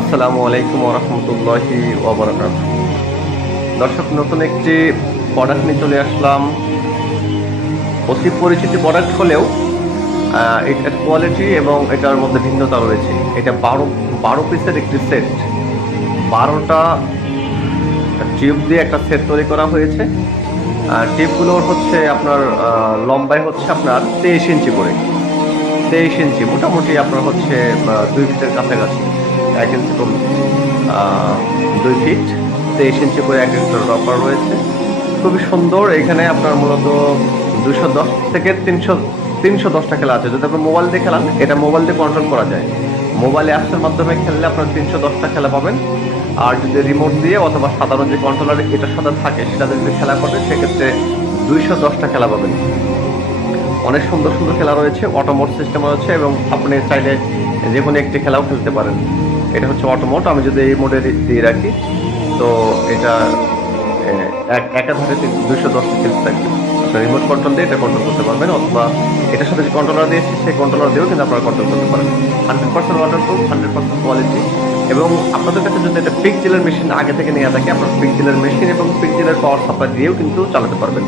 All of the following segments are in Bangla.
আসসালামু আলাইকুম ওয়া রাহমাতুল্লাহি ওয়া বারাকাতুহু। দর্শক, নতুন একটি প্রোডাক্ট নিয়ে চলে আসলাম। অতি পরিচিত প্রোডাক্ট হলেও এটার কোয়ালিটি এবং এটার মধ্যে ভিন্নতা রয়েছে। এটা 12 পিসের একটি সেট। 12টা টিউব দিয়ে একটা সেট তৈরি করা হয়েছে। টিউবগুলোর হচ্ছে আপনার লম্বায় হচ্ছে আপনার 23 ইঞ্চি করে। 23 ইঞ্চি মোটামুটি আপনার হচ্ছে 2 ফিটের কাছাকাছি। 1 ইঞ্চি কম, 2 ফিট, 23 ইঞ্চি করে এক একটা রবার রয়েছে। খুবই সুন্দর। এখানে আপনার মূলত 210 থেকে 310টা খেলা আছে। যদি আপনার মোবাইল দিয়ে খেলান, এটা মোবাইল দিয়ে কন্ট্রোল করা যায়। মোবাইল অ্যাপসের মাধ্যমে খেললে আপনার 310টা খেলা পাবেন। আর যদি রিমোট দিয়ে অথবা সাধারণ যে কন্ট্রোলার এটার সাথে থাকে সেটাতে যদি খেলা করেন, সেক্ষেত্রে 210টা খেলা পাবেন। অনেক সুন্দর সুন্দর খেলা রয়েছে, অটোমোড সিস্টেম রয়েছে এবং আপনি চাইলে যে কোনো একটি খেলাও খেলতে পারেন। এটা হচ্ছে অটোমোড। আমি যদি এই মোডে দিয়ে রাখি, তো এটা একাধারে 210টা খেলতে থাকবে। আপনার রিমোট কন্ট্রোল দিয়ে এটা কন্ট্রোল করতে পারবেন, অথবা এটার সাথে যে কন্ট্রোলার দিয়েছি সেই কন্ট্রোলার দিয়েও কিন্তু আপনারা কন্ট্রোল করতে পারেন। 100% ওয়াটারপ্রুফ, 100% কোয়ালিটি। এবং আপনাদের কাছে যদি একটা পিক জেলের মেশিন আগে থেকে নেওয়া থাকে, আপনার পিক জেলের মেশিন এবং পিক জেলের পাওয়ার সাপ্লাই দিয়েও কিন্তু চালাতে পারবেন।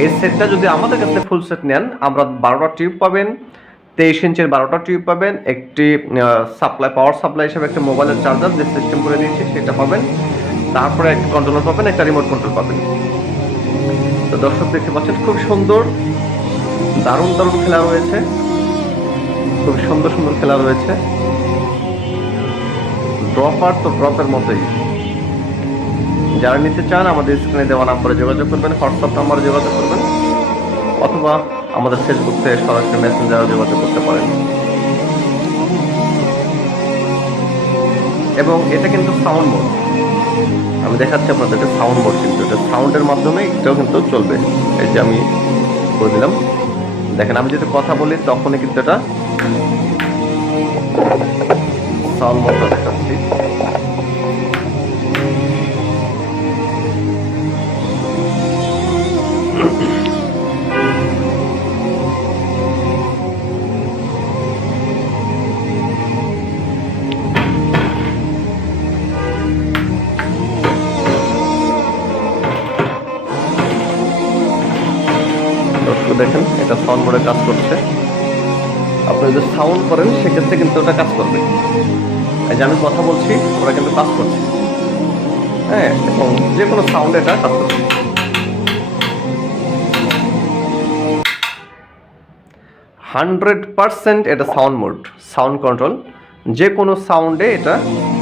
এই সেটটা যদি আমাদের কাছে ফুল সেট নেন, আমরা 12টা টিউব পাবেন, 23 ইঞ্চের 12টা টিউব পাবেন, একটি সাপ্লাই, পাওয়ার সাপ্লাই হিসেবে একটা মোবাইলের চার্জার যে সিস্টেম করে দিয়েছি সেটা পাবেন, তারপরে একটা কন্ট্রোলার পাবেন, একটা রিমোট কন্ট্রোল পাবেন। তো দর্শক, দেখতে পাচ্ছেন খুব সুন্দর, দারুণ দারুণ খেলা রয়েছে, খুব সুন্দর সুন্দর খেলা রয়েছে। ড্রপার তো ড্রপের মতোই। যারা নিতে চান আমাদের স্ক্রিনে দেওয়া নাম্বারে যোগাযোগ করবেন, হোয়াটসঅ্যাপ নাম্বারে যোগাযোগ করবেন, অথবা আমাদের ফেসবুক থেকে সরাসরি মেসেঞ্জারে যোগাযোগ করতে পারেন। এবং এটা কিন্তু সাউন্ড মোড। আমি দেখাচ্ছি আপনাদেরকে সাউন্ড মোড, কিন্তু এটা সাউন্ডের মাধ্যমে এটাও কিন্তু চলবে। এই যে আমি করে দিলাম, দেখেন আমি যদি কথা বলি তখনই কিন্তু এটা সাউন্ড মোডটা দেখাচ্ছি। দেখেন এটা সাউন্ড মোডে কাজ করছে। আপনি যদি সাউন্ড করেন সেক্ষেত্রে কিন্তু ওটা কাজ করবে। এই যে আমি কথা বলছি, ওরা কিন্তু কাজ করছে। হ্যাঁ, এবং যে কোনো সাউন্ড এটা কাজ করছে। 100% এটা সাউন্ড মোড, সাউন্ড কন্ট্রোল। যে কোনো সাউন্ডে এটা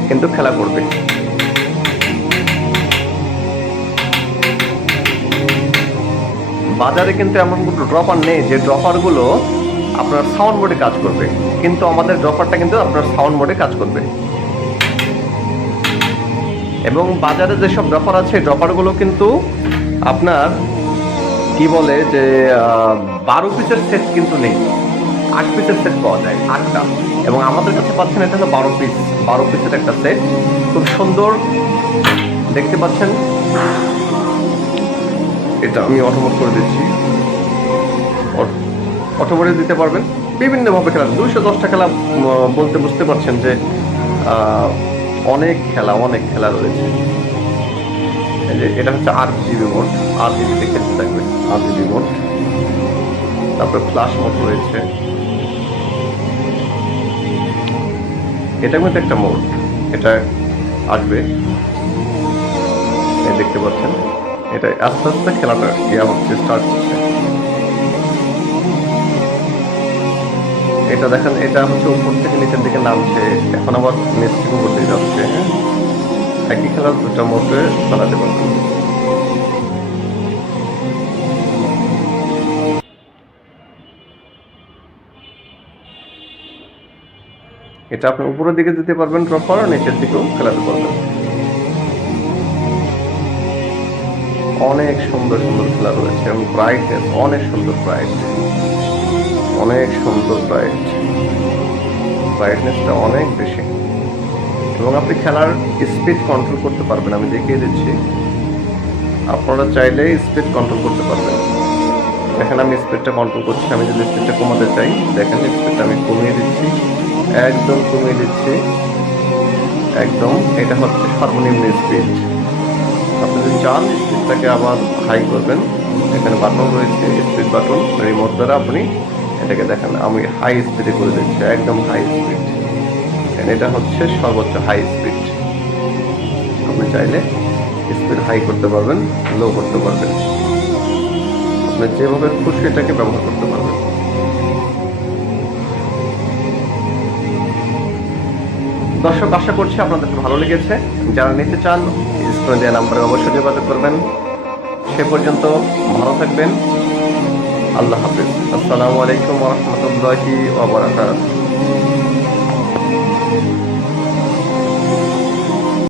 কিন্তু খেলা করবে। বাজারে কিন্তু এমন কোনো ড্রপার নেই যে ড্রপারগুলো আপনার সাউন্ড মোডে কাজ করবে, কিন্তু আমাদের ড্রপারটা কিন্তু আপনার সাউন্ড মোডে কাজ করবে। এবং বাজারে যেসব ড্রপার আছে, ড্রপারগুলো কিন্তু আপনার কি বলে যে 12 পিসের সেট কিন্তু নেই, 8 পিসের সেট পাওয়া যায়, 8টা। এবং আমাদের কাছে পাচ্ছেন এটা হলো 12 পিসের একটা সেট। খুব সুন্দর দেখতে পাচ্ছেন। এটা আমি অটোমোড করে দিচ্ছি। অটোমোডে দিতে পারবেন, বিভিন্নভাবে খেলা। 210টা খেলা বলতে বুঝতে পারছেন যে অনেক খেলা রয়েছে। এই যে এটা হচ্ছে RGB মোড, RGB তে খেলতে থাকবে, RGB মোড। তারপরে ফ্ল্যাশ মোড রয়েছে। এটা কিন্তু একটা মোড, এটা আসবে, দেখতে পাচ্ছেন। এটা আস্তে আস্তে খেলাটা হচ্ছে, স্টার্ট হচ্ছে। এটা দেখেন, এটা হচ্ছে উপর থেকে নিচের দিকে নামছে, এখন আবার নিচ থেকে উপর দিকে যাচ্ছে। হ্যাঁ, একই খেলার দুটা মোডে চালাতে পারবেন। এটা আপনি উপরের দিকে দিতে পারবেন ড্রপার, আর নিচের দিকেও খেলাতে পারবেন। অনেক সুন্দর সুন্দর খেলা রয়েছে এবং ব্রাইটনেস অনেক সুন্দর, ব্রাইটনেসটা অনেক বেশি। এবং আপনি খেলার স্পিড কন্ট্রোল করতে পারবেন। আমি দেখিয়ে দিচ্ছি, আপনারা চাইলে স্পিড কন্ট্রোল করতে পারবেন। দেখেন আমি স্পিডটা কন্ট্রোল করছি। আমি যদি স্পিডটা কমাতে চাই, দেখেন স্পিডটা আমি কমিয়ে দিচ্ছি, একদম কমিয়ে দিচ্ছি, একদম এটা হচ্ছে সর্বনিম্ন স্পিড। আপনি যদি চান স্পিডটাকে আবার হাই করবেন, এখানে বাটন রয়েছে স্পিড বাটন, রিমোট দ্বারা আপনি এটাকে দেখেন। আমি হাই স্পিডে করে দিচ্ছি, একদম হাই স্পিড। এটা হচ্ছে সর্বোচ্চ হাই স্পিড। আপনি চাইলে স্পিড হাই করতে পারবেন, লো করতে পারবেন, আপনি যেভাবে খুশি এটাকে ব্যবহার করতে পারবেন। দর্শক, আশা করছি আপনাদের ভালো লেগেছে। যারা নিতে চান স্ক্রিনে দেওয়া নাম্বারে অবশ্যই যোগাযোগ করবেন। সে পর্যন্ত ভালো থাকবেন। আল্লাহ হাফেজ। আসসালামু আলাইকুম ওয়া রাহমাতুল্লাহি ওয়া বারাকাতুহু।